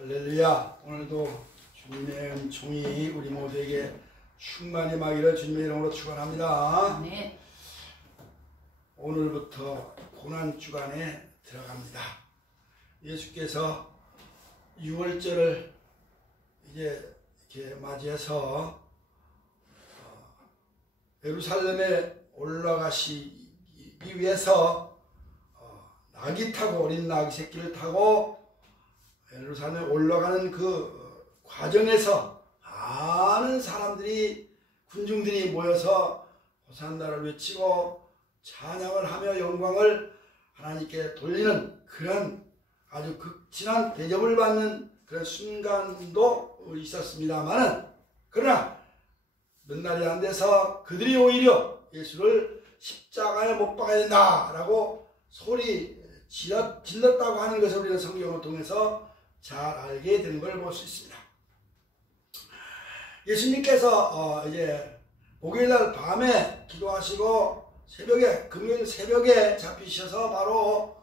할렐루야. 오늘도 주님의 은총이 우리 모두에게 충만히 임하기를 주님의 이름으로 축원합니다. 네. 오늘부터 고난주간에 들어갑니다. 예수께서 6월절을 이제 이렇게 맞이해서 예루살렘에 올라가시기 위해서 나귀 타고, 어린 나귀 새끼를 타고 예루살렘에 올라가는 그 과정에서 많은 사람들이, 군중들이 모여서 호산나를 외치고 찬양을 하며 영광을 하나님께 돌리는 그런 아주 극진한 대접을 받는 그런 순간도 있었습니다만은, 그러나 몇 날이 안 돼서 그들이 오히려 예수를 십자가에 못 박아야 된다라고 소리 질렀다고 하는 것을 우리는 성경을 통해서 잘 알게 되는 걸 볼 수 있습니다. 예수님께서 이제 목요일날 밤에 기도하시고 새벽에, 금요일 새벽에 잡히셔서 바로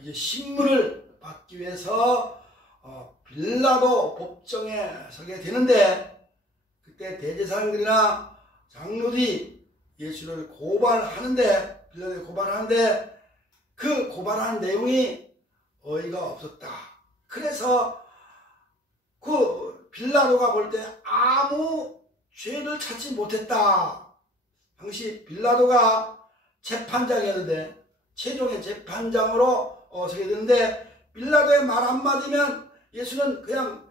이제 신문을 받기 위해서 빌라도 법정에 서게 되는데, 그때 대제사장들이나 장로들이 예수를 고발하는데, 빌라도에 고발하는데 그 고발하는 내용이 어이가 없었다. 그래서 그 빌라도가 볼 때 아무 죄를 찾지 못했다. 당시 빌라도가 재판장이었는데, 최종의 재판장으로 서게 되는데, 빌라도의 말 한마디면 예수는 그냥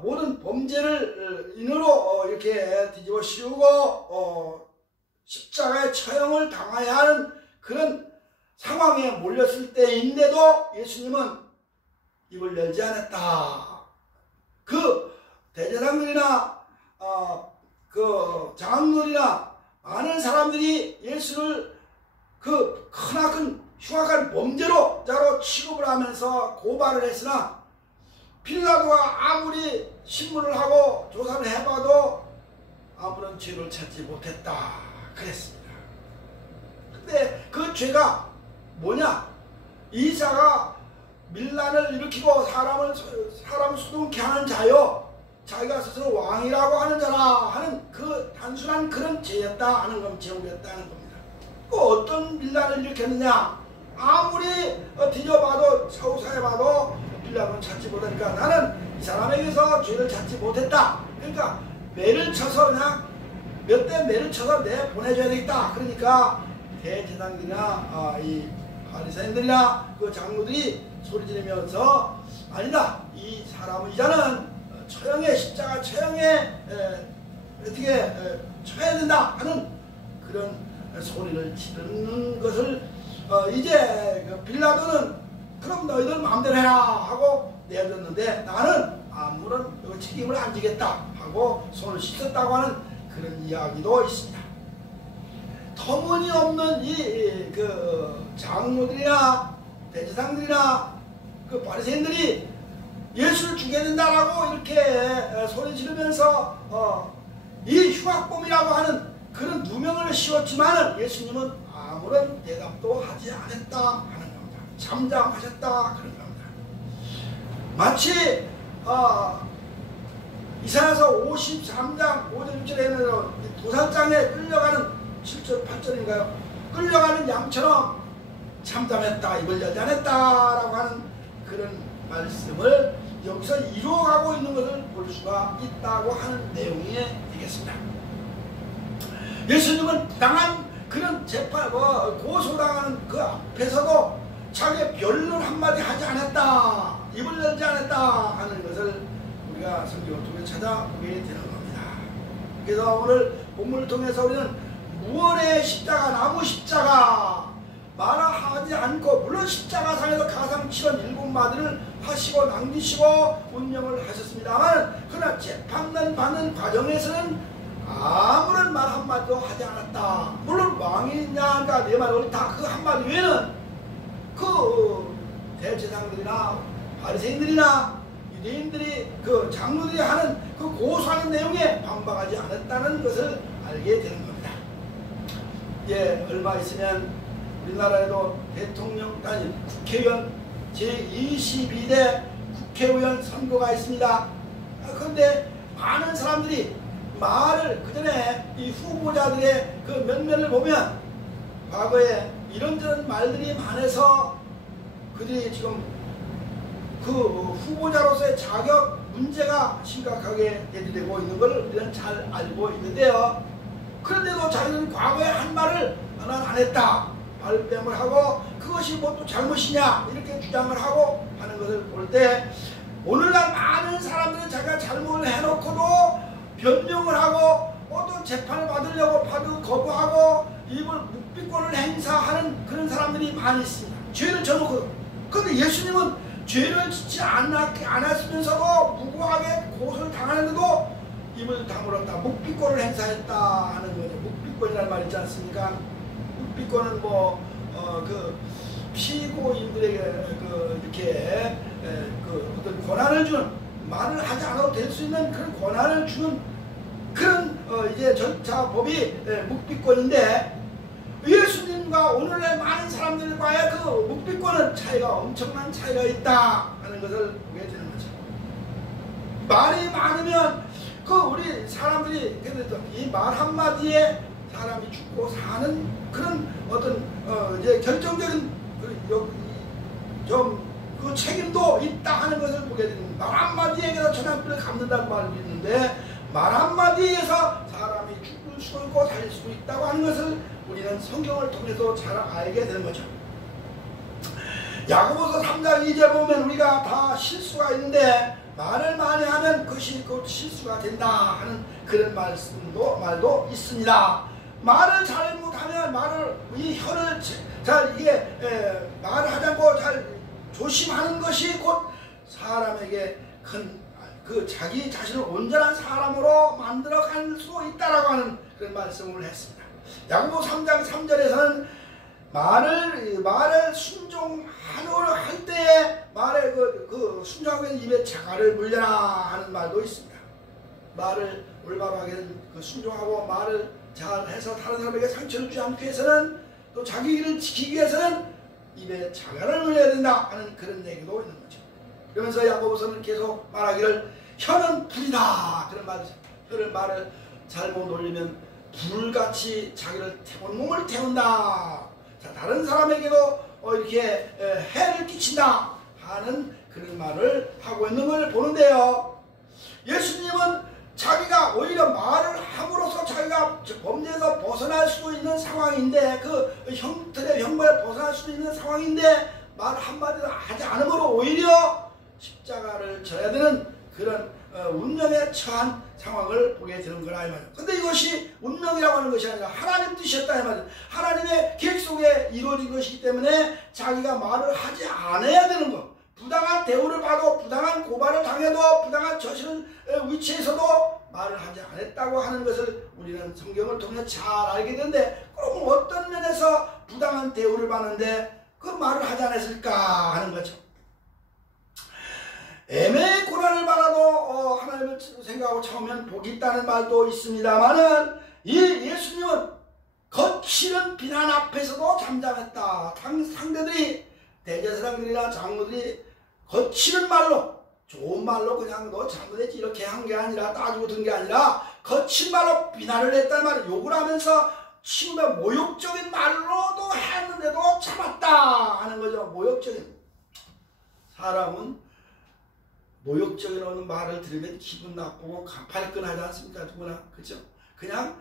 모든 범죄를 인으로 이렇게 뒤집어 씌우고 십자가의 처형을 당해야 하는 그런 상황에 몰렸을 때인데도 예수님은 입을 열지 않았다. 그 대제사장들이나 그 장로들이나 많은 사람들이 예수를 그 크나큰 흉악한 범죄자로 취급을 하면서 고발을 했으나, 빌라도가 아무리 신문을 하고 조사를 해봐도 아무런 죄를 찾지 못했다 그랬습니다. 근데 그 죄가 뭐냐? 이사가 밀란을 일으키고 사람을 수동케 하는 자요, 자기가 스스로 왕이라고 하는 자라 하는 그 단순한 그런 죄였다 하는 건, 제목이었다는 겁니다. 그 어떤 밀란을 일으켰느냐? 아무리 뒤져봐도, 사후사해봐도 빌라도는 찾지 못하니까 나는 이 사람에게서 죄를 찾지 못했다. 그러니까 매를 쳐서, 그냥 몇 대 매를 쳐서 보내줘야 되겠다. 그러니까 대제사장들이나 이 바리새인들이나 그 장로들이 소리 지르면서, 아니다, 이 사람은, 이자는 처형에, 십자가 처형에 어떻게 쳐야 된다 하는 그런 소리를 지르는 것을 이제 그 빌라도는 그럼 너희들 마음대로 해라 하고 내줬는데, 나는 아무런 책임을 안 지겠다 하고 손을 씻었다고 하는 그런 이야기도 있습니다. 터무니없는 그 장로들이나 대제사장들이나 그 바리새인들이 예수를 죽여야 된다라고 이렇게 소리 지르면서 이 흉악범이라고 하는 그런 누명을 씌웠지만 예수님은 아무런 대답도 하지 않았다 하는 겁니다. 잠잠하셨다 그런 겁니다. 마치 이사야서 53장 5절 6절에는 도살장에 끌려가는 7절 8절인가요? 끌려가는 양처럼 잠잠했다, 입을 열지 않았다라고 하는 그런 말씀을 여기서 이루어가고 있는 것을 볼 수가 있다고 하는 내용이 되겠습니다. 예수님은 당한 그런 재판, 고소당하는 그 앞에서도 자기의 변론 한마디 하지 않았다, 입을 열지 않았다 하는 것을 우리가 성경을 통해 찾아보게 되는 겁니다. 그래서 오늘 본문을 통해서 우리는 무언의 십자가, 나무 십자가 말하지 않고, 물론 십자가상에서 가상 7마디를 하시고 남기시고 운명을 하셨습니다만, 그러나 재판을 받는 과정에서는 아무런 말 한마디도 하지 않았다. 물론 왕이냐가 내 말 옳다, 그 한마디 외에는 그 대제사장들이나 바리새인들이나 유대인들이, 그 장로들이 하는 그 고소하는 내용에 반박하지 않았다는 것을 알게 되는 겁니다. 예, 얼마 있으면 우리나라에도 대통령, 아니 국회의원 제22대 국회의원 선거가 있습니다. 그런데 많은 사람들이 말을 그 전에 이 후보자들의 그 면면을 보면 과거에 이런저런 말들이 많아서 그들이 지금 그 후보자로서의 자격 문제가 심각하게 대두되고 있는 걸 우리는 잘 알고 있는데요. 그런데도 자기는 과거에 한 말을 나는 안 했다 발뺌을 하고 그것이 뭐 또 잘못이냐 이렇게 주장을 하고 하는 것을 볼 때 오늘날 많은 사람들은 자기가 잘못을 해놓고도 변명을 하고 어떤 재판을 받으려고 거부하고 입을 묵비권을 행사하는 그런 사람들이 많이 있습니다. 죄를 져놓고. 그런데 예수님은 죄를 짓지 않았으면서도 무고하게 고소를 당하는데도 입을 다물었다. 묵비권을 행사했다 하는 거죠. 묵비권이라는 말 있지 않습니까? 묵비권은 그 피고인들에게 이렇게 어떤 권한을 주는, 말을 하지 않아도 될 수 있는 그런 권한을 주는 그런 이제 절차법이 묵비권인데, 예수님과 오늘날 많은 사람들과의 그 묵비권은 엄청난 차이가 있다 하는 것을 보게 되는 거죠. 말이 많으면 우리 사람들이 이 말 한마디에 사람이 죽고 사는 그런 어떤 이제 결정적인 그 책임도 있다 하는 것을 보게 됩니다. 말 한마디에서 천연불을 갚는다는 말이 있는데, 말 한마디에서 사람이 죽을 수도 있고 살릴 수도 있다고 하는 것을 우리는 성경을 통해서 잘 알게 되는 거죠. 야고보서 3장 2절 보면 우리가 다 실수가 있는데 말을 많이 하면 그것이 곧 실수가 된다 하는 그런 말도 있습니다. 말을 잘못하면 이 혀를 잘 말을 하지 않고 잘 조심하는 것이 곧 사람에게 큰 자기 자신을 온전한 사람으로 만들어갈 수 있다라고 하는 그런 말씀을 했습니다. 야고보 3장 3절에서는 말을 순종하노라 할 때에 말에 순종하게 입에 자갈을 물려라 하는 말도 있습니다. 말을 올바로 하게 순종하고 말을 잘해서 다른 사람에게 상처를 주지 않기 위해서는, 또 자기 일을 지키기 위해서는 입에 자갈을 물려야 된다 하는 그런 얘기도 있는 거죠. 그러면서 야고보서는 계속 말하기를 혀는 불이다 그런 말이죠. 말을 잘못 올리면 불같이 자기를 온몸을 태운다. 다른 사람에게도 이렇게 해를 끼친다 하는 그런 말을 하고 있는 걸 보는데요. 예수님은 자기가 오히려 말을 함으로써 자기가 범죄에서 벗어날 수도 있는 상황인데, 그 형틀의 형벌에 벗어날 수도 있는 상황인데 말 한마디도 하지 않으므로 오히려 십자가를 져야 되는 그런 운명에 처한 상황을 보게 되는 거라 이 말이에요. 근데 이것이 운명이라고 하는 것이 아니라 하나님 뜻이었다 이 말이에요. 하나님의 계획 속에 이루어진 것이기 때문에 자기가 말을 하지 않아야 되는 것, 부당한 대우를 받고 부당한 고발을 당해도 부당한 저시는 위치에서도 말을 하지 않았다고 하는 것을 우리는 성경을 통해 잘 알게 되는데, 그럼 어떤 면에서 부당한 대우를 받는데 그 말을 하지 않았을까 하는 거죠. 애매의 고난을 받아도 하나님을 생각하고 참으면 복이 있다는 말도 있습니다만은, 이 예수님은 거칠은 비난 앞에서도 잠잠했다. 상대들이, 대제사장들이나 장로들이 거칠은 말로, 좋은 말로 그냥 너 잘못했지 이렇게 한 게 아니라, 따지고 든 게 아니라 거친 말로 비난을 했단 말이에요. 욕을 하면서 치우며 모욕적인 말로도 했는데도 참았다 하는 거죠. 모욕적인, 사람은 모욕적인 어느 말을 들으면 기분 나쁘고 발끈하지 않습니까? 누구나. 그죠? 그냥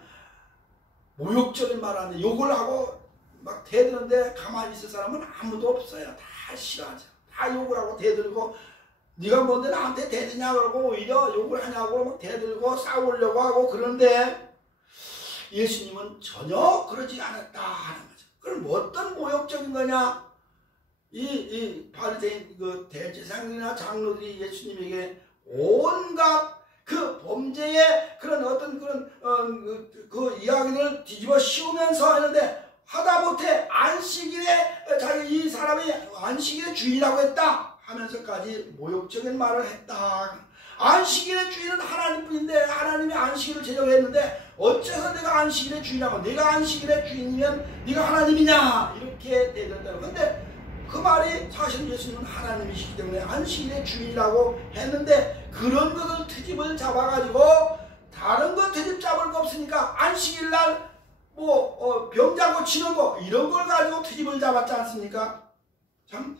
모욕적인 말 하는데 욕을 하고 막 대드는데 가만히 있을 사람은 아무도 없어요. 다 싫어하죠. 다 욕을 하고 대들고, 네가 뭔데 나한테 대드냐 그러고 오히려 욕을 하냐고 막 대들고 싸우려고 하고. 그런데 예수님은 전혀 그러지 않았다 하는 거죠. 그럼 어떤 모욕적인 거냐? 이 바리새인 대제사장이나 장로들이 예수님에게 온갖 그 범죄의 그런 어떤 그런 그 이야기를 뒤집어 씌우면서 하는데, 하다못해 안식일에 이 사람이 안식일의 주인이라고 했다 하면서까지 모욕적인 말을 했다. 안식일의 주인은 하나님뿐인데 하나님이 안식일을 제정했는데 어째서 내가 안식일의 주인이라고, 내가 안식일의 주인이면 네가 하나님이냐 이렇게 대들었다. 근데 그 말이 사실 예수님은 하나님이시기 때문에 안식일의 주인이라고 했는데 그런 것을 트집을 잡아가지고 다른 거 트집 잡을 거 없으니까 안식일날 병자 고치는 거 이런 걸 가지고 트집을 잡았지 않습니까? 참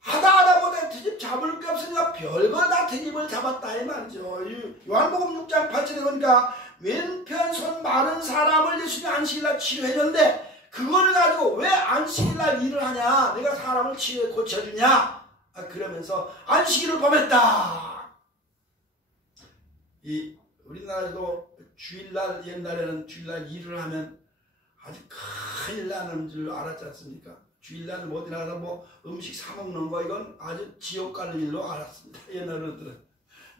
하다 보다 트집 잡을 게 없으니까 별걸 다 트집을 잡았다 이 말이죠. 요한복음 6장 8절에 보니까 왼편 손 마른 사람을 예수님이 안식일날 치료해줬는데 그거를 가지고 왜 안식일날 일을 하냐, 내가 사람을 치료해 고쳐주냐, 그러면서 안식일을 범했다. 우리나라에도 주일날, 옛날에는 주일날 일을 하면 아주 큰일 나는 줄 알았지 않습니까? 주일날 어디 나가서 음식 사 먹는 거 이건 아주 지옥 가는 일로 알았습니다. 옛날 어른들은.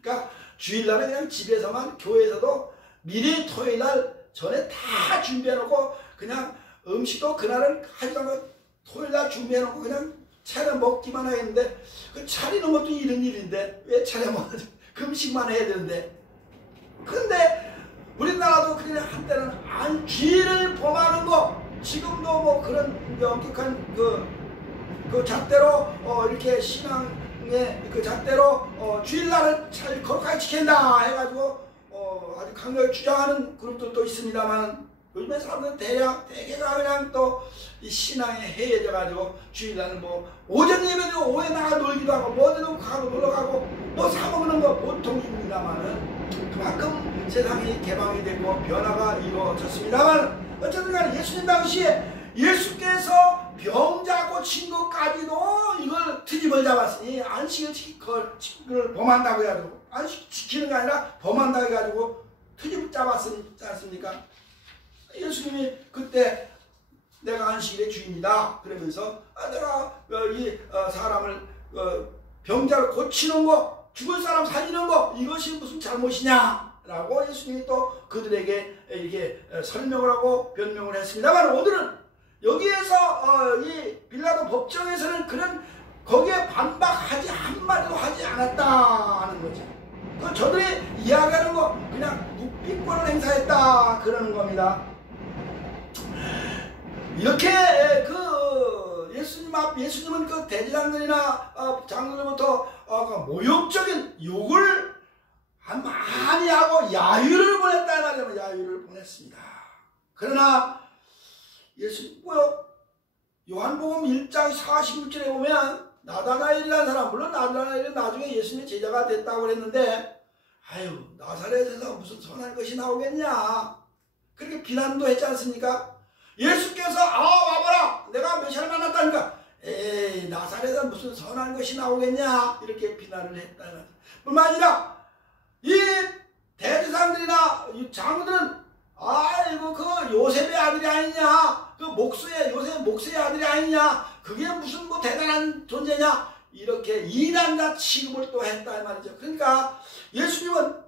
그러니까 주일날은 그냥 집에서만, 교회에서도 미리 토요일날 전에 다 준비해놓고 그냥 음식도 그날은 하지도 않고 토요일날 준비해놓고 그냥 차려 먹기만 하겠는데, 그 차리는 것도 이런 일인데 왜 차려 먹어야지? 그 음식만 해야 되는데. 근데 우리나라도 그냥 한때는 주일을 범하는 거, 지금도 그런 엄격한 그 잣대로 이렇게 신앙의 그 잣대로 주일날을 잘 거룩하게 지킨다 해가지고 아주 강력히 주장하는 그룹들도 있습니다만, 요즘에 사람들은 대개가 그냥 또 이 신앙에 해이해져가지고 주일날은 오전 예배도 오후에 나가 놀기도 하고 뭐든 가고 놀러가고 사먹는 거 보통입니다만은, 그만큼 세상이 개방이 되고 변화가 이루어졌습니다만, 어쨌든 간에 예수님 당시에 예수께서 병자 고친 것까지도 이걸 트집을 잡았으니 안식을 범한다고 해가지고, 안식 지키는 게 아니라 범한다고 해가지고 트집을 잡았지 않습니까? 예수님이 그때 내가 안식일의 주인이다 그러면서 내가 이 사람을 병자를 고치는 거, 죽을 사람 살리는 거, 이것이 무슨 잘못이냐 라고 예수님이 또 그들에게 이렇게 설명을 하고 변명을 했습니다만, 오늘은 여기에서 이 빌라도 법정에서는 거기에 반박하지 한마디도 하지 않았다 하는 거죠. 저들이 이야기하는 거 그냥 묵비권을 행사했다 그러는 겁니다. 이렇게 예수님은 그 대제사장들이나 장로들부터 모욕적인 욕을 많이 하고 야유를 보냈다 말이면 야유를 보냈습니다. 그러나 예수님 요한복음 1장 46절에 보면 나다나엘이라는 사람, 물론 나다나엘은 나중에 예수님의 제자가 됐다고 그랬는데, 나사렛에서 무슨 선한 것이 나오겠냐 그렇게 비난도 했지 않습니까? 예수께서 와봐라 내가 메시아를 만났다니까, 에이 나사렛에서 무슨 선한 것이 나오겠냐 이렇게 비난을 했다. 뿐만 아니라 이 대제사장들이나 이 장로들은 이거 그 요셉의 아들이 아니냐, 그 요셉 목수의 아들이 아니냐, 그게 무슨 대단한 존재냐, 이렇게 이단자 취급을 또 했다 이 말이죠. 그러니까 예수님은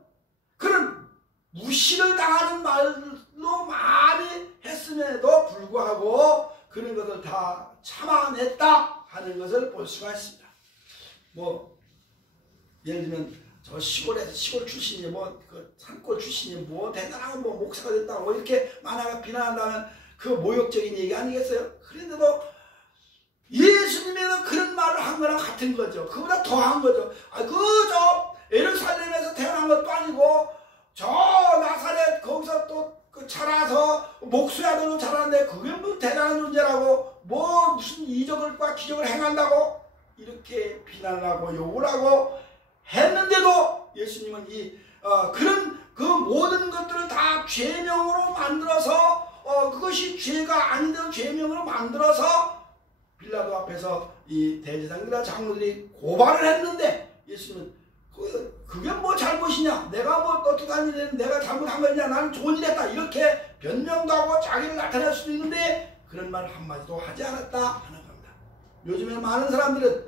그런 무시를 당하는 말로 많이 했음에도 불구하고 그런 것을 다 참아냈다 하는 것을 볼 수가 있습니다. 예를 들면 저 시골 출신이 그 산골 출신이 대단한 목사가 됐다고 이렇게 만화가 비난한다면 그 모욕적인 얘기 아니겠어요? 그런데도 예수님에는 그런 말을 한 거랑 같은 거죠. 그보다 더한 거죠. 저 예루살렘에서 태어난 것도 아니고 저 나사렛 거기서 또 자라서 목수의 아들로 자랐는데 그게 뭐 대단한 존재라고, 무슨 이적을과 기적을 행한다고 이렇게 비난을 하고 욕을 하고 했는데도 예수님은 그런 그 모든 것들을 다 죄명으로 만들어서 그것이 죄가 아닌데도 죄명으로 만들어서 빌라도 앞에서 이 대제사장들과 장로들이 고발을 했는데, 예수님은 그게 뭐 잘못이냐, 내가 어떡한 일이냐, 내가 잘못한 거냐, 나는 좋은 일 했다 이렇게 변명도 하고 자기를 나타낼 수도 있는데 그런 말 한마디도 하지 않았다 하는 겁니다. 요즘에 많은 사람들은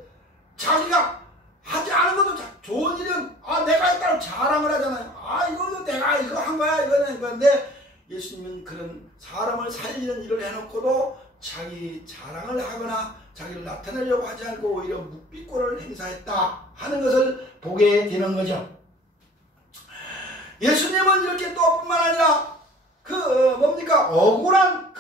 자기가 하지 않은 것도 좋은 일은 내가 했다고 자랑을 하잖아요. 이거 내가 이거 한 거야 이거는 그런데, 예수님은 그런 사람을 살리는 일을 해놓고도 자기 자랑을 하거나 자기를 나타내려고 하지 않고 오히려 묵비권을 행사했다 하는 것을 보게 되는 거죠. 예수님은 이렇게 또 뿐만 아니라 억울한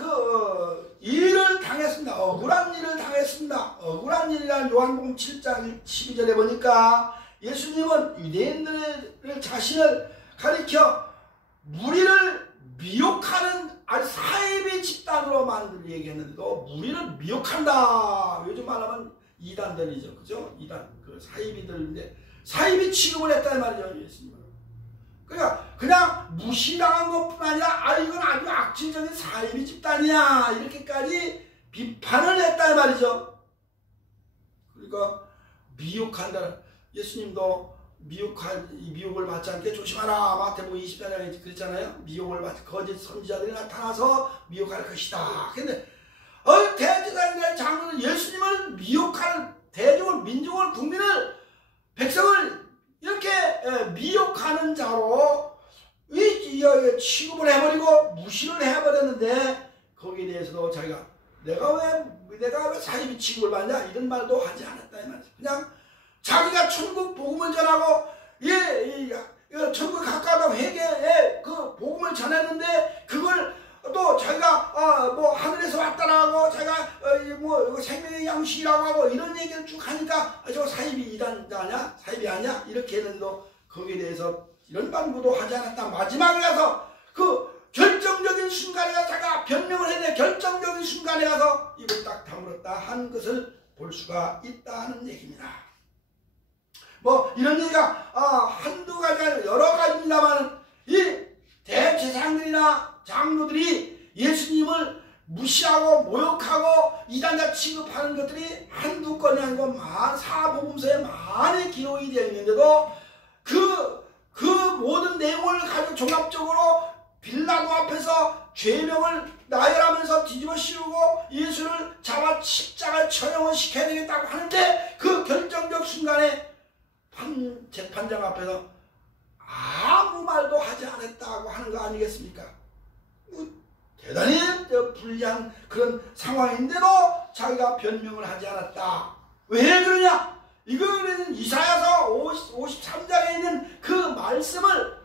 일을 당했습니다. 억울한 일을 당했습니다. 억울한 일이란 요한복음 7장 12절에 보니까 예수님은 유대인들을 자신을 가리켜 무리를 미혹하는 아주 사이비 집단으로 만들 얘기했는데도 무리를 미혹한다. 요즘 말하면 이단들이죠. 그죠? 이단, 그 사이비들인데 사이비 취급을 했단 말이죠. 예수님은. 그러니까 그냥 무시당한 것뿐 아니라 이건 아주 악질적인 사이비 집단이야. 이렇게까지 비판을 했단 말이죠. 그러니까 미혹한다. 예수님도 미혹을 받지 않게 조심하라. 마태복음 24장에 그랬잖아요. 미혹을 받지 거짓 선지자들이 나타나서 미혹할 것이다. 근데 대제사장들의 장로는 예수님을 미혹할 대중을, 민족을, 국민을, 백성을 이렇게 미혹하는 자로 취급을 해버리고 무시를 해버렸는데 거기에 대해서도 자기가 내가 왜 사이비 취급을 받냐 이런 말도 하지 않았다 이 말이죠. 그냥 자기가 천국 복음을 전하고 천국 가까운 회개의 그 복음을 전했는데 그걸 또 자기가 뭐 하늘에서 왔다라고 자기가 뭐 생명의 양식이라고 하고 이런 얘기를 쭉 하니까 저거 사이비 이단자냐 사이비 아니야 이렇게 했는데도 거기에 대해서 이런 반구도 하지 않았다. 마지막에 가서 그 결정적인 순간에 가서 자기가 변명을 했는데 결정적인 순간에 가서 입을 딱 다물었다 한 것을 볼 수가 있다는 얘기입니다. 뭐 이런 얘기가 한두 가지가 아니라 여러 가지입니다만 이 대제사장들이나 장로들이 예수님을 무시하고 모욕하고 이단자 취급하는 것들이 한두 건이 아니고 사복음서에 많이 기록이 되어 있는데도 그 모든 내용을 가지고 종합적으로 빌라도 앞에서 죄명을 나열하면서 뒤집어 씌우고 예수를 잡아 십자가에 처형을 시켜야 되겠다고 하는데 그 결정적 순간에 재판장 앞에서 아무 말도 하지 않았다고 하는 거 아니겠습니까? 대단히 불리한 그런 상황인데도 자기가 변명을 하지 않았다. 왜 그러냐? 이거는 이사야서 53장에 있는 그 말씀을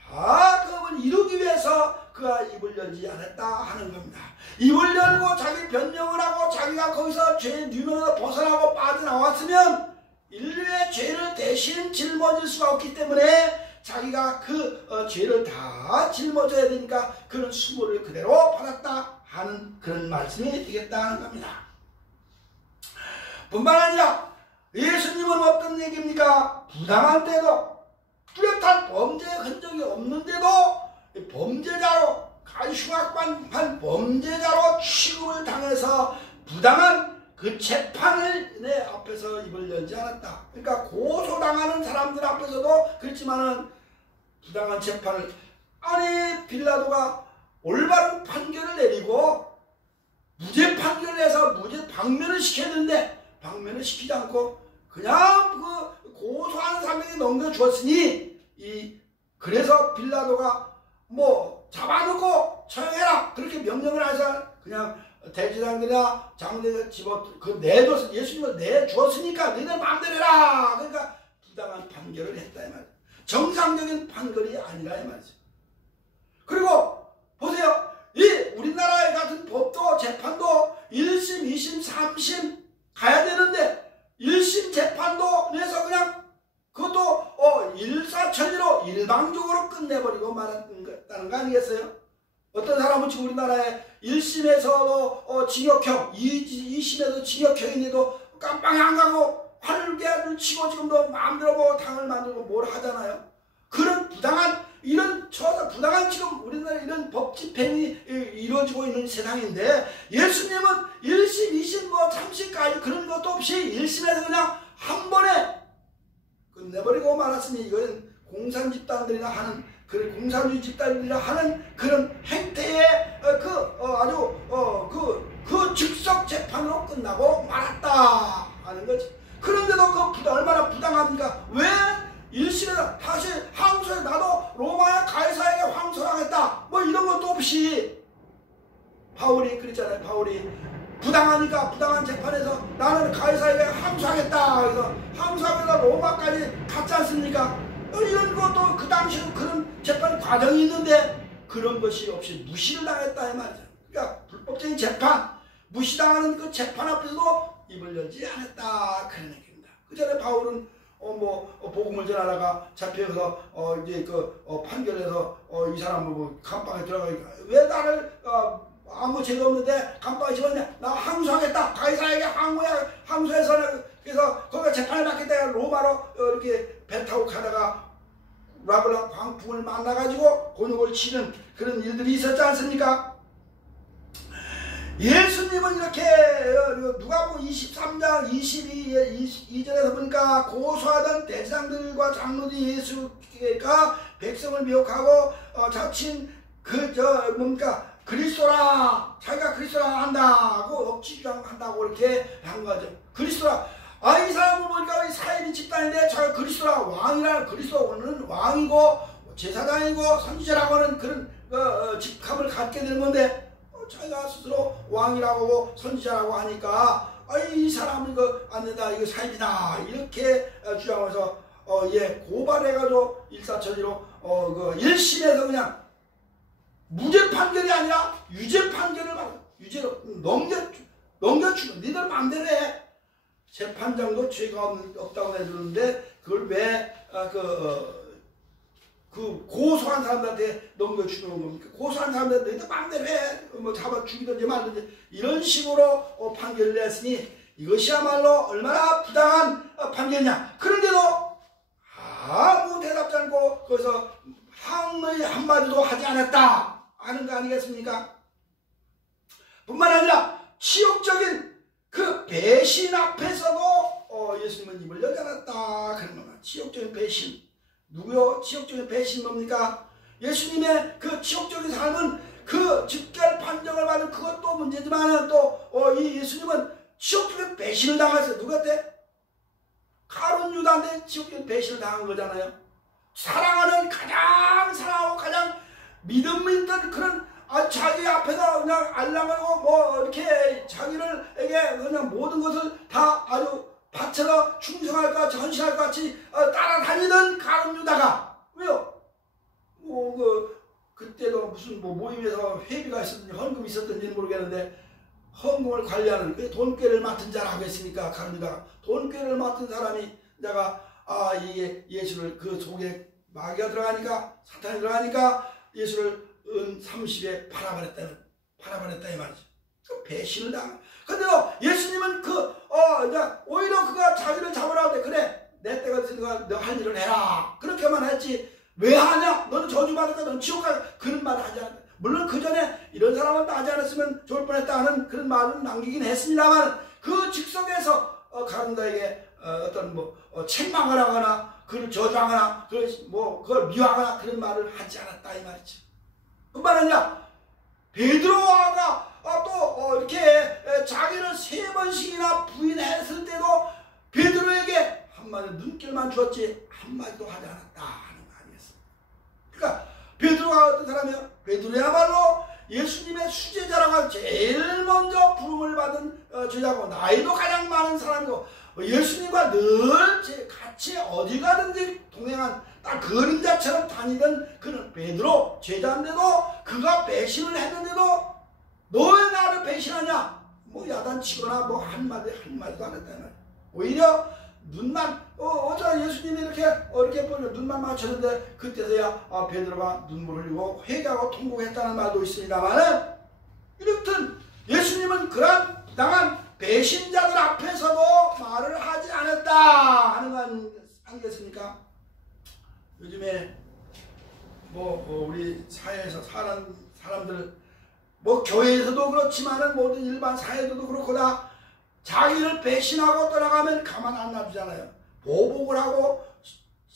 다 그걸 이루기 위해서 그가 입을 열지 않았다 하는 겁니다. 입을 열고 자기 변명을 하고 자기가 거기서 죄의 뉴런에서 벗어나고 빠져나왔으면 인류의 죄를 대신 짊어질 수가 없기 때문에 자기가 그 죄를 다 짊어져야 되니까 그런 수모를 그대로 받았다 하는 그런 말씀이 되겠다는 겁니다. 뿐만 아니라 예수님은 어떤 얘기입니까? 부당한 때도 뚜렷한 범죄의 흔적이 없는데도 범죄자로 흉악한 범죄자로 취급을 당해서 부당한 그 재판을 내 앞에서 입을 열지 않았다. 그러니까 고소당하는 사람들 앞에서도 그렇지만은 부당한 재판을 빌라도가 올바른 판결을 내리고 무죄 판결을 해서 무죄 방면을 시켰는데 방면을 시키지 않고 그냥 그 고소하는 사람에게 넘겨주었으니 그래서 빌라도가 뭐 잡아놓고 처형해라 그렇게 명령을 해서 그냥 대제사장들이나 장로들이 내줬 예수님을 내주었으니까 너희들 마음대로 해라. 그러니까 부당한 판결을 했다 이 말이에요. 정상적인 판결이 아니라 이 말이죠. 그리고 보세요. 이 우리나라 같은 법도 재판도 1심, 2심, 3심 가야 되는데 1심 재판도 내서 그냥 그것도 일사천리로 일방적으로 끝내버리고 말았다는 거 아니겠어요? 어떤 사람은 지금 우리나라에 1심에서도 징역형, 2심에도 징역형인데도 깜빵에 안 가고 활개를 치고 지금도 마음대로 뭐 당을 만들고 뭘 하잖아요. 그런 부당한 부당한 지금 우리나라에 이런 법 집행이 이루어지고 있는 세상인데 예수님은 1심, 2심, 뭐 3심까지 그런 것도 없이 1심에서 그냥 한 번에 끝내버리고 말았으니 이거는 공산 집단들이나 하는 그런 공산주의 집단이라 하는 그런 행태의 그 즉석 재판으로 끝나고 말았다 하는 거지. 그런데도 얼마나 부당합니까? 왜 1심에서 다시 항소해 나도 로마의 가이사에게 항소하겠다 뭐 이런 것도 없이 바울이 그랬잖아요. 바울이 부당하니까 부당한 재판에서 나는 가이사에게 항소하겠다 그래서 항소하면서 로마까지 갔지 않습니까? 이런 것도 그 당시에는 그런 재판 과정이 있는데 그런 것이 없이 무시를 당했다 이 말이죠. 그러니까 불법적인 재판, 무시당하는 그 재판 앞에서도 입을 열지 않았다. 그런 얘기입니다. 그 전에 바울은 복음을 전하다가 잡혀서 이제 판결해서 이 사람을 감방에 들어가니까 왜 나를 아무 죄도 없는데 감방에 집었냐? 나 항소하겠다. 가이사에게 항소해서 그래서 거기가 재판을 받겠다. 로마로 이렇게 배 타고 가다가 라그라 광풍을 만나가지고 곤욕을 치는 그런 일들이 있었지 않습니까? 예수님은 이렇게 누가복음 23장 22절에서 보니까 고소하던 대제사장들과 장로들이 예수가 백성을 미혹하고 자칭 그리스도라, 자기가 그리스도라 한다고 억지 주장한다고 이렇게 한 거죠. 그리스도라. 이 사람을 보니까 사이비 집단인데 자기가 그리스도라, 왕이라는 그리스도는 왕이고 제사장이고 선지자라고 하는 그런 직함을 갖게 되는 건데 자기가 스스로 왕이라고 하고 선지자라고 하니까 이 사람은 이거 안 된다, 이거 사입이다 이렇게 주장해서 고발해가지고 일사천리로 1심에서 그냥 무죄 판결이 아니라 유죄 판결을 받아 유죄로 넘겨주고 니들 마음대로 해. 재판장도 죄가 없다고 해주는데 그걸 왜 고소한 사람들한테 넘겨주는 겁니까? 고소한 사람들한테 너희들 마음대로 해. 잡아 죽이든지 말든지 이런 식으로 판결을 냈으니 이것이야말로 얼마나 부당한 판결이냐. 그런데도 아무 대답지 않고 거기서 항의 한마디도 하지 않았다 하는 거 아니겠습니까? 뿐만 아니라 치욕적인 그 배신 앞에서도 예수님은 입을 열지 않았다 그런 겁니다. 치욕적인 배신. 누구요? 치욕적인 배신 뭡니까? 예수님의 그 치욕적인 삶은 그 즉결 판정을 받은 그것도 문제지만 또 이 예수님은 치욕적인 배신을 당했어요. 누구한테? 가룟 유다한테 치욕적인 배신을 당한 거잖아요. 가장 사랑하고 가장 믿음 있던 그런 자기 앞에서 그냥 알랑하고 이렇게 자기를에게 그냥 모든 것을 다 아주 바쳐서 충성할 것 같이 헌신할 것 같이 따라다니던 가룟 유다가 왜요? 그때도 무슨 모임에서 회비가 있었든지 헌금이 있었든지는 모르겠는데 헌금을 관리하는 그 돈꾀를 맡은 자라고 했으니까 가룟 유다가 돈꾀를 맡은 사람이 내가 이게 예수를 그 속에 마귀가 들어가니까 사탄이 들어가니까 예수를 은 30에 팔아버렸다 이 말이죠. 그 배신을 당한. 근데도 예수님은 오히려 그가 자기를 잡으라 할 때 그래 내 때가 됐으니까 너 할 일을 해라 그렇게만 했지 왜 하냐 너는 저주받을까 너는 지옥 가 그런 말을 하지 않았다. 물론 그 전에 이런 사람은 하지 않았으면 좋을 뻔했다 하는 그런 말을 남기긴 했습니다만 그 즉석에서 가룟유다에게 어떤 책망을 하거나 그를 저주하거나 그걸 미워하거나 그런 말을 하지 않았다 이 말이죠. 뿐만 아니라 베드로가 또 이렇게 자기를 3번씩이나 부인했을 때도 베드로에게 한마디 눈길만 주었지 한마디도 하지 않았다 하는 거 아니겠습니까? 그러니까 베드로가 어떤 사람이요? 베드로야말로 예수님의 수제자라고 제일 먼저 부름을 받은 제자고 나이도 가장 많은 사람이고 예수님과 늘 같이 어디 가든지 동행한 딱 그림자처럼 다니던 그는 베드로 제자인데도 그가 배신을 했는데도 너 왜 나를 배신하냐? 야단치거나 한마디도 안 했다. 오히려 눈만 어제 예수님이 이렇게 보면 눈만 맞췄는데 그때서야 베드로가 눈물을 흘리고 회개하고 통곡했다는 말도 있습니다만 이렇든 예수님은 그런 부당한 배신자들 앞에서도 말을 하지 않았다 하는 거 아니겠습니까? 요즘에 우리 사회에서 사는 사람들 교회에서도 그렇지만은 모든 일반 사회에서도 그렇고 다 자기를 배신하고 떠나가면 가만 안 놔두잖아요. 보복을 하고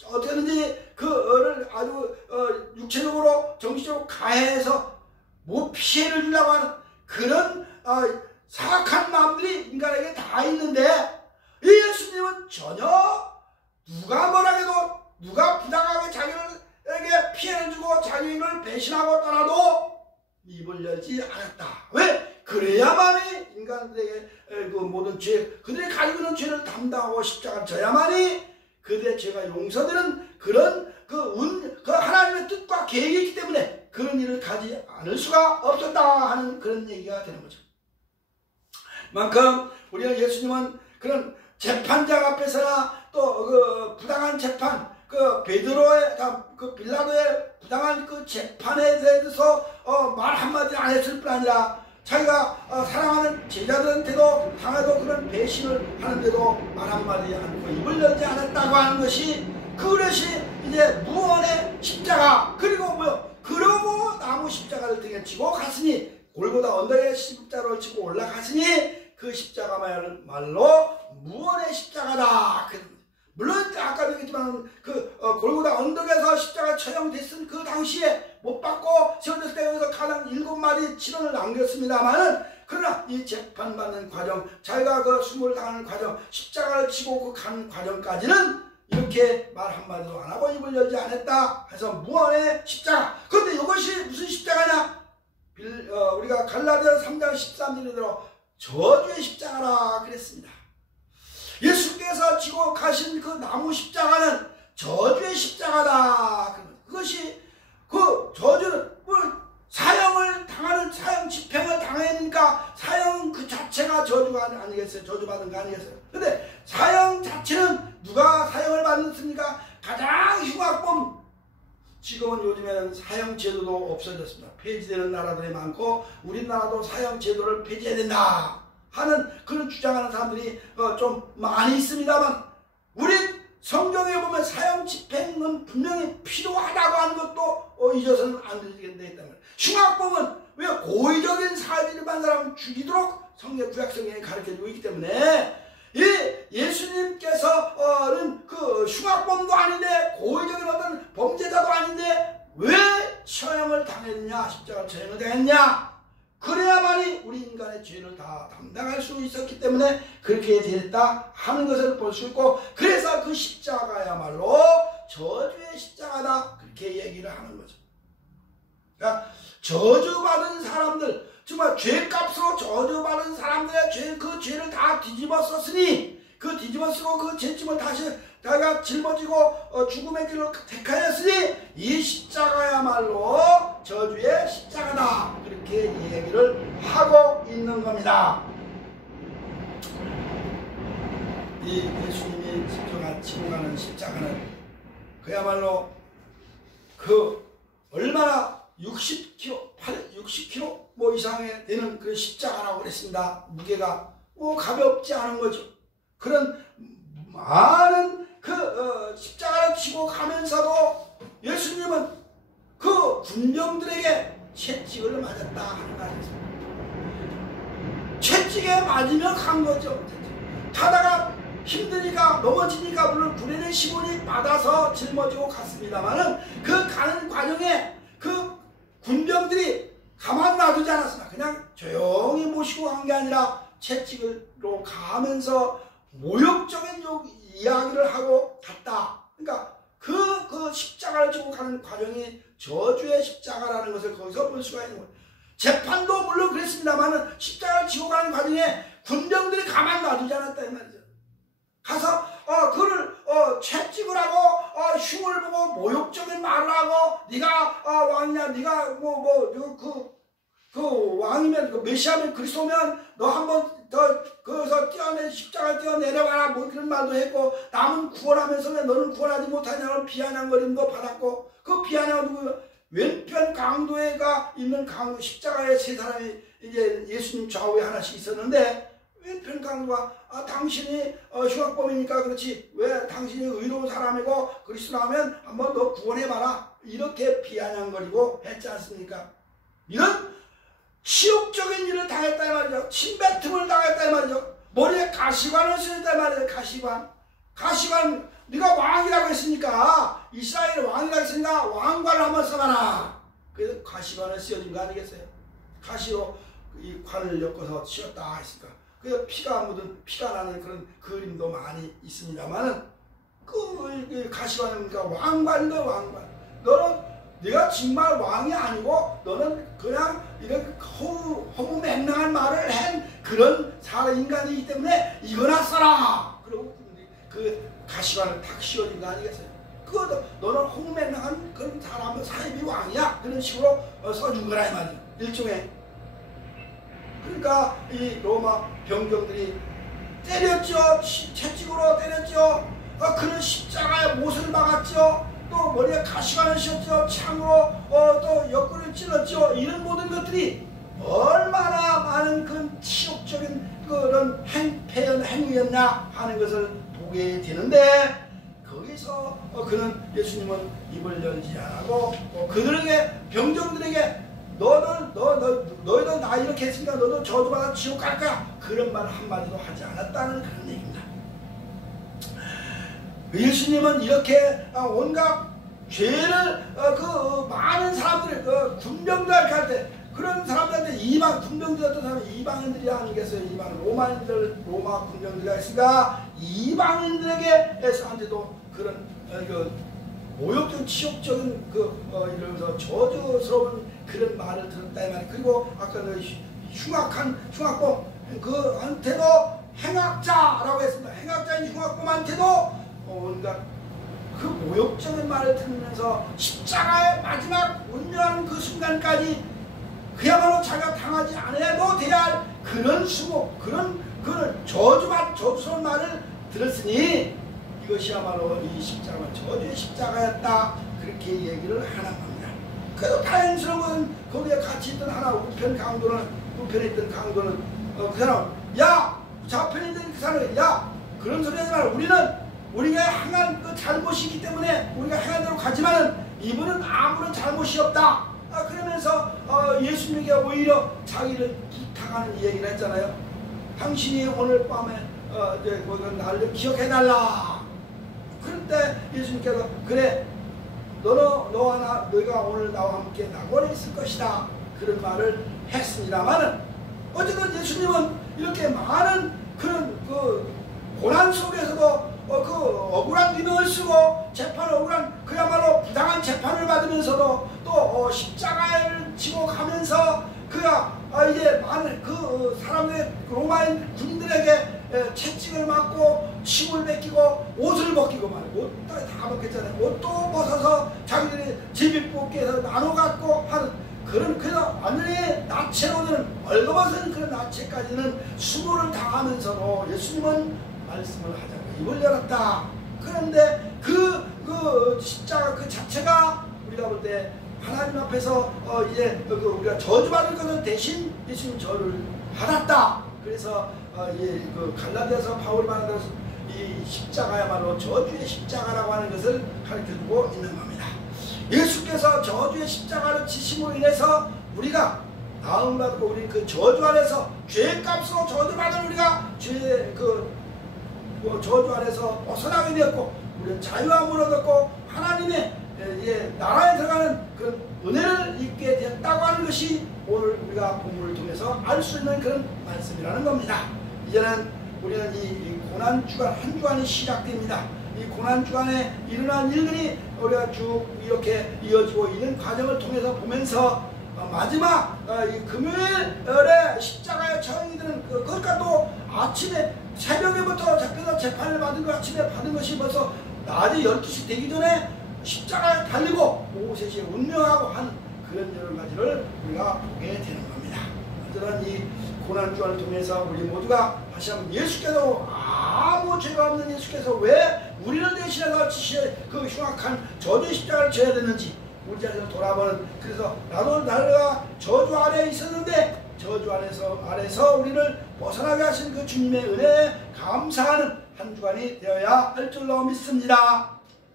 어떻게든지 그를 아주 육체적으로 정신적으로 가해해서 피해를 주려고 하는 그런 사악한 마음들이 인간에게 다 있는데 예수님은 전혀 누가 뭐라 해도 누가 부당하게 자기에게 피해를 주고 자기를 배신하고 떠나도 입을 열지 않았다. 왜? 그래야만이 인간들에게 그 모든 그들이 가지고 있는 죄를 담당하고 십자가를 져야만이 그들의 죄가 용서되는 그런 그 하나님의 뜻과 계획이 있기 때문에 그런 일을 가지 않을 수가 없었다 하는 그런 얘기가 되는 거죠. 만큼 우리가 예수님은 그런 재판장 앞에서나 또 그 부당한 재판, 그 베드로의 그 빌라도의 부당한 그 재판에 대해서 말 한마디 안 했을 뿐 아니라 자기가 사랑하는 제자들한테도 당해도 그런 배신을 하는데도 말 한마디 않고 입을 열지 않았다고 하는 것이 그것이 이제 무언의 십자가, 그리고 그러고 나무 십자가를 등에 지고 갔으니, 골고다 언덕에 십자가를 지고 올라갔으니 그 십자가 말로 무언의 십자가다. 물론 아까도 얘기했지만 그 골고다 언덕에서 십자가 처형됐은 그 당시에 못 받고 세워졌을 때 여기서 가장 7마디 진언을 남겼습니다만은, 그러나 이 재판받는 과정, 자기가 그 수모를 당하는 과정, 십자가를 지고 그 가는 과정까지는 이렇게 말 한마디도 안 하고 입을 열지 않았다 해서 무언의 십자가. 그런데 이것이 무슨 십자가냐? 우리가 갈라디아 3장 13절에 들어 저주의 십자가라 그랬습니다. 예수께서 지고 가신 그 나무 십자가는 저주의 십자가다. 그것이 그 저주는 사형을 당하는, 사형 집행을 당하니까 사형 그 자체가 저주가 아니겠어요? 저주받은 거 아니겠어요? 근데 사형 자체는 누가 사형을 받습니까? 가장 흉악범. 지금은 요즘에는 사형 제도도 없어졌습니다. 폐지되는 나라들이 많고 우리나라도 사형 제도를 폐지해야 된다 하는 그런 주장하는 사람들이 좀 많이 있습니다만, 우리 성경에 보면 사형 집행은 분명히 필요하다고 하는 것도 잊어서는 안 되겠다. 흉악범은 왜 고의적인 사지를 한 사람을 죽이도록 구약 성경이 가르쳐주고 있기 때문에, 이 예수님께서는 그 흉악범도 아닌데 고의적인 어떤 범죄자도 아닌데 왜 처형을 당했냐, 십자가 처형을 당했냐? 그래야만이 우리 인간의 죄를 다 담당할 수 있었기 때문에 그렇게 됐다 하는 것을 볼 수 있고, 그래서 그 십자가야말로 저주의 십자가다 그렇게 얘기를 하는 거죠. 그러니까 저주받은 사람들, 정말 죄값으로 저주받은 사람들의 그 죄를 다 뒤집어 썼으니, 그 뒤집어 쓰고 그 죄짐을 다시 자기가 짊어지고 죽음의 길로 택하였으니 이 십자가야말로 저주의 십자가다 그렇게 얘기를 하고 있는 겁니다. 이 예수님이 지고 가는 십자가는 그야말로 그 얼마나 60kg 뭐 이상의 되는 그 십자가라고 그랬습니다. 무게가 가볍지 않은 거죠. 그런 많은 그 십자가를 지고 가면서도 예수님은 그 군병들에게 채찍을 맞았다 하는 말이었습니다. 채찍에 맞으면 간 거죠. 가다가 힘드니까 넘어지니까 물론 불에는 시몬이 받아서 짊어지고 갔습니다만은 그 가는 과정에 그 군병들이 가만 놔두지 않았습니다. 그냥 조용히 모시고 간 게 아니라 채찍으로 가면서 모욕적인 이야기를 하고 갔다. 그러니까 그 십자가를 지고 가는 과정이 저주의 십자가라는 것을 거기서 볼 수가 있는 거예요. 재판도 물론 그랬습니다만은 십자가를 지고 가는 과정에 군병들이 가만 놔두지 않았다 이 말이죠. 가서 그를 채찍을 하고 흉을 보고 모욕적인 말을 하고 네가 왕이냐, 네가 그 왕이면 그 메시아면 그리스도면 너 한번 더 거기서 십자가 뛰어내려가라 뭐 그런 말도 했고, 남은 구원하면서 왜 너는 구원하지 못하냐고 비아냥거림도 받았고, 그 비아냥은 누구? 왼편 강도에가 있는 강도 십자가에 세 사람이 이제 예수님 좌우에 하나씩 있었는데, 왼편 강도가 당신이 흉악범이니까 그렇지 왜 당신이 의로운 사람이고 그리스도라면 한번 너 구원해봐라 이렇게 비아냥거리고 했지 않습니까? 이런 치욕적인 일을 당했다 이 말이죠. 침뱉음을 당했다 이 말이죠. 머리에 가시관을 쓰였다 이 말이죠. 가시관 네가 왕이라고 했으니까, 이스라엘 왕이라고 했으니까 왕관을 한번 써봐라. 그래서 가시관을 씌워준 거 아니겠어요? 가시로 이 관을 엮어서 씌웠다 했으니까, 그래서 피가 나는 그런 그림도 많이 있습니다만은, 그 가시관이니까 왕관이다 왕관. 너는 네가 정말 왕이 아니고 너는 그냥 이런 허무맹랑한 말을 한 그런 인간이기 때문에 이거나 써라. 그리고 그 가시관을 탁 씌워준 거 아니겠어요? 너는 홍맹한 그런 사람은 사입이 왕이야. 그런 식으로 써준 거라 이 말이야. 일종의. 그러니까 이 로마 병정들이 때렸죠. 채찍으로 때렸죠. 그는 십자가에 못을 박았죠. 또 머리에 가시관을 씌웠죠. 창으로 또 옆구리를 찔렀죠. 이런 모든 것들이 얼마나 많은 그 치욕적인 그런 행위였나 하는 것을 보게 되는데, 거기서 그는 예수님은 입을 열지 않고 그들에게, 병정들에게 너희도 나 이렇게 했으니까 너도 저주받아 지옥 갈 거야, 그런 말 한마디도 하지 않았다는 그런 얘기입니다. 예수님은 이렇게 온갖 죄를 많은 사람들 군병들한테 할 때, 그런 사람들한테 이방 군병들이었던 사람은 이방인들이라는 게 있어요. 이방 로마인들, 로마 군병들이 있으니까 이방인들에게한테도 그런 모욕적인 치욕적인 이러면서 저주스러운 그런 말을 들었다 이 말이에요. 그리고 아까 흉악범 그한테도 행악자라고 했습니다. 행악자인 흉악범한테도 온갖 그 모욕적인 말을 들으면서 십자가의 마지막 운명하는 그 순간까지 그야말로 자기가 당하지 않아도 돼야 할 그런 수고, 그런 저주스러운 말을 들었으니 이것이야말로 이 십자가는 저주의 십자가였다, 그렇게 얘기를 하는 겁니다. 그래도 다행스러운 건 거기에 같이 있던 우편에 있던 강도는 그 사람, 야! 좌편에 있던 그 사람이, 야! 그런 소리 하지 마라. 우리가 행한 그 잘못이 있기 때문에 우리가 행한 대로 가지만은 이분은 아무런 잘못이 없다. 그러면서 예수님에게 오히려 자기를 부탁하는 얘기를 했잖아요. 당신이 오늘 밤에 나를 기억해달라. 그럴 때 예수님께서 그래, 너가 오늘 나와 함께 낙원에 있을 것이다, 그런 말을 했습니다만은, 어쨌든 예수님은 이렇게 많은 그런 고난 속에서도 억울한 비명을 쓰고 그야말로 부당한 재판을 받으면서도 또 십자가를 지고 가면서 그가 이제 많은 사람들, 로마인 군인들에게 채찍을 맞고 침을 뱉기고 옷을 벗기고 옷 다 벗겼잖아요. 옷도 벗어서 자기들이 제비뽑기에서 나눠 갖고 하는 그래서 완전히 나체로는 벌거벗은 그런 나체까지는 수고를 당하면서도 예수님은 말씀을 하자고 입을 열었다. 그런데 그 십자가 그 자체가 우리가 볼 때 하나님 앞에서 이제 우리가 저주받을 것은 대신 예수님 저를 받았다. 그래서 갈라디아서 바울이 말하는 이 십자가야말로 저주의 십자가라고 하는 것을 가르쳐주고 있는 겁니다. 예수께서 저주의 십자가를 지심으로 인해서 우리가 나음받고 우리 그 저주 안에서 죄값으로 저주받은 우리가 저주 안에서 벗어나게 되었고, 우리는 자유함을 얻었고 하나님의 나라에 들어가는 그 은혜를 입게 됐다고 하는 것이 오늘 우리가 본문을 통해서 알 수 있는 그런 말씀이라는 겁니다. 이제는 우리는 이 고난주간 한 주간이 시작됩니다. 이 고난주간에 일어난 일들이 우리가 쭉 이렇게 이어지고 있는 과정을 통해서 보면서 마지막 이 금요일에 십자가에 처형이 되는 그러니까 또 아침에 새벽에부터 잡혀서 재판을 받은 거, 아침에 받은 것이 벌써 낮에 12시 되기 전에 십자가에 달리고 오후 3시에 운명하고 하는 그런 여러 가지를 우리가 보게 되는 겁니다. 어쩌면 이 고난주간을 통해서 우리 모두가 다시 한번 예수께서, 아무 죄가 없는 예수께서 왜 우리를 대신해서 그 흉악한 저주의 십자가를 져야 되는지 우리 자신을 돌아보는, 그래서 나가 저주 아래에 있었는데 저주 아래서 우리를 벗어나게 하신 그 주님의 은혜에 감사하는 한 주간이 되어야 할 줄로 믿습니다.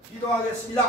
기도하겠습니다.